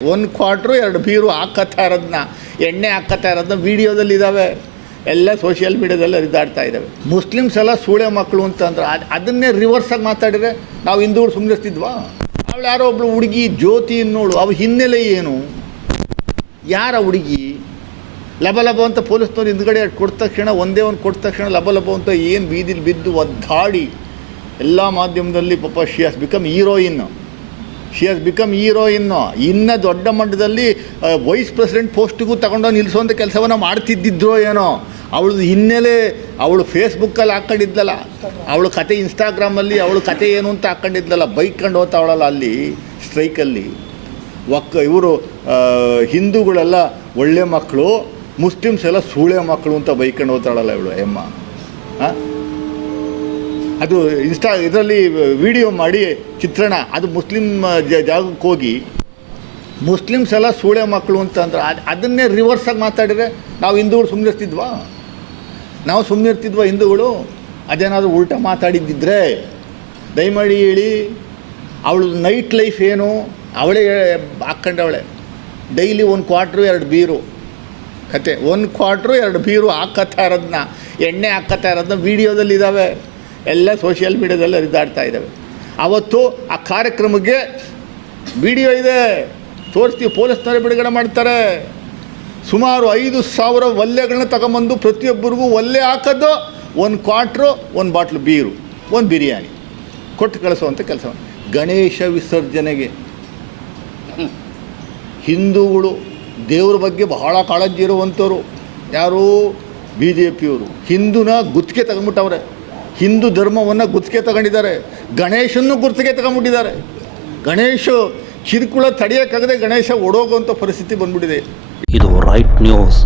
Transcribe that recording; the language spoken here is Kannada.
ಒಂದು ಕ್ವಾರ್ಟ್ರು ಎರಡು ಬೀರು ಹಾಕತ್ತಾ ಇರೋದನ್ನ ಎಣ್ಣೆ ಹಾಕತ್ತಾ ಇರೋದನ್ನ ವೀಡಿಯೋದಲ್ಲಿ ಇದ್ದಾವೆ ಎಲ್ಲ ಸೋಷಿಯಲ್ ಮೀಡಿಯಾದಲ್ಲಿ ಹರಿದಾಡ್ತಾ ಇದ್ದಾವೆ ಮುಸ್ಲಿಮ್ಸ್ ಎಲ್ಲ ಸೂಳೆ ಮಕ್ಕಳು ಅಂತಂದ್ರೆ ಅದು, ಅದನ್ನೇ ರಿವರ್ಸಾಗಿ ಮಾತಾಡಿದ್ರೆ ನಾವು ಹಿಂದೂಗಳು ಸುಮ್ಮನಿಸ್ತಿದ್ವಾ ಅವಳು ಯಾರೋ ಒಬ್ಳು ಹುಡುಗಿ ಜ್ಯೋತಿ ಅನ್ನೋಳು ಅವ ಹಿನ್ನೆಲೆ ಏನು? ಯಾರ ಹುಡುಗಿ? ಲಬ ಲಬ ಅಂತ ಪೊಲೀಸ್ನವ್ರು ಹಿಂದ್ಗಡೆ ಕೊಟ್ಟ ತಕ್ಷಣ, ಒಂದೇ ಒಂದು ಕೊಟ್ಟ ತಕ್ಷಣ ಲಬ ಲಬ ಅಂತ ಏನು ಬೀದಿಲಿ ಬಿದ್ದು ಒದ್ದಾಡಿ, ಎಲ್ಲ ಮಾಧ್ಯಮದಲ್ಲಿ ಪಾಪ she become heroine she has become heroine ಇನ್ನು ದೊಡ್ಡ ಮಟ್ಟದಲ್ಲಿ ವೈಸ್ ಪ್ರೆಸಿಡೆಂಟ್ ಪೋಸ್ಟಿಗೂ ತಗೊಂಡೋಗಿ ನಿಲ್ಲಿಸುವಂಥ ಕೆಲಸವನ್ನು ಮಾಡ್ತಿದ್ದಿದ್ರೋ ಏನೋ. ಅವಳದು ಹಿನ್ನೆಲೆ ಅವಳು ಫೇಸ್ಬುಕ್ಕಲ್ಲಿ ಹಾಕ್ಕೊಂಡಿದ್ಲಲ್ಲ ಅವಳು ಕತೆ ಇನ್ಸ್ಟಾಗ್ರಾಮಲ್ಲಿ ಅವಳು ಕತೆ ಏನು ಅಂತ ಹಾಕ್ಕೊಂಡಿದ್ಲಲ್ಲ ಬೈಕ್ಕೊಂಡು ಹೋಗ್ತಾವಳಲ್ಲ ಅಲ್ಲಿ ಸ್ಟ್ರೈಕಲ್ಲಿ ಒಕ್ಕ ಇವರು ಹಿಂದೂಗಳೆಲ್ಲ ಒಳ್ಳೆ ಮಕ್ಕಳು, ಮುಸ್ಲಿಮ್ಸ್ ಎಲ್ಲ ಸೂಳೆ ಮಕ್ಕಳು ಅಂತ ಬೈಕೊಂಡು ಹೋಗ್ತಾಳಲ್ಲ ಇವಳು, ಎಮ್ಮ. ಹಾಂ ಅದು ಇನ್ಸ್ಟಾ ಇದರಲ್ಲಿ ವಿಡಿಯೋ ಮಾಡಿ ಚಿತ್ರಣ, ಅದು ಮುಸ್ಲಿಂ ಜಾಗಕ್ಕೆ ಹೋಗಿ ಮುಸ್ಲಿಮ್ಸ್ ಎಲ್ಲ ಸೂಳೆ ಮಕ್ಕಳು ಅಂತ ಅಂದ್ರೆ. ಅದು, ಅದನ್ನೇ ರಿವರ್ಸಾಗಿ ಮಾತಾಡಿದರೆ ನಾವು ಹಿಂದೂಗಳು ಸುಮ್ಮನೆ ಇರ್ತಿದ್ವಾ? ನಾವು ಸುಮ್ಮನೆ ಇರ್ತಿದ್ವಾ ಹಿಂದೂಗಳು? ಅದೇನಾದರೂ ಉಲ್ಟಾ ಮಾತಾಡಿದ್ದಿದ್ರೆ ದಯಮಾಡಿ ಹೇಳಿ, ಅವಳು ನೈಟ್ ಲೈಫ್ ಏನು? ಅವಳೇ ಹಾಕ್ಕೊಂಡವಳೆ. ಡೈಲಿ ಒಂದು ಕ್ವಾರ್ಟ್ರು ಎರಡು ಬೀರು. ಕತೆ, ಒಂದು ಕ್ವಾರ್ಟ್ರು ಎರಡು ಬೀರು ಹಾಕತ್ತಾ ಇರೋದನ್ನ ಎಣ್ಣೆ ಹಾಕತ್ತಾ ಇರೋದನ್ನ ವೀಡಿಯೋದಲ್ಲಿ ಇದ್ದಾವೆ ಎಲ್ಲ ಸೋಷಿಯಲ್ ಮೀಡ್ಯಾದಲ್ಲಿ ಹರಿದಾಡ್ತಾ ಇದ್ದಾವೆ. ಅವತ್ತು ಆ ಕಾರ್ಯಕ್ರಮಕ್ಕೆ ವಿಡಿಯೋ ಇದೆ. ತೋರಿಸ್ತೀವಿ, ಪೊಲೀಸ್ನವರೇ ಬಿಡುಗಡೆ ಮಾಡ್ತಾರೆ. ಸುಮಾರು ಐದು ಸಾವಿರ ಒಲ್ಲೆಗಳನ್ನ ತಗೊಂಬಂದು ಪ್ರತಿಯೊಬ್ಬರಿಗೂ ಒಲ್ಲೆ ಹಾಕೋದು ಒಂದು ಕ್ವಾಟ್ರು ಒಂದು ಬಾಟ್ಲು ಬೀರು ಒಂದು ಬಿರಿಯಾನಿ. ಕೊಟ್ಟು ಕಳಿಸುವಂಥ ಕೆಲಸ ಗಣೇಶ ವಿಸರ್ಜನೆಗೆ. ಹಿಂದೂಗಳು ದೇವ್ರ ಬಗ್ಗೆ ಬಹಳ ಕಾಳಜಿ ಇರುವಂಥವ್ರು ಯಾರು? ಬಿ ಜೆ ಪಿಯವರು ಹಿಂದೂನ ಗುತ್ತಿಗೆ ತಗೊಂಬಿಟ್ಟವ್ರೆ ಹಿಂದೂ ಧರ್ಮವನ್ನು ಗುತ್ತಿಗೆ ತಗೊಂಡಿದ್ದಾರೆ. ಗಣೇಶನ್ನು ಗುತ್ತಿಗೆ ತಗೊಂಡ್ಬಿಟ್ಟಿದ್ದಾರೆ. ಗಣೇಶ ಕಿರುಕುಳ ತಡೆಯೋಕ್ಕಾಗದೆ ಗಣೇಶ ಓಡೋಗುವಂಥ ಪರಿಸ್ಥಿತಿ ಬಂದ್ಬಿಟ್ಟಿದೆ. ಇದು ರೈಟ್ ನ್ಯೂಸ್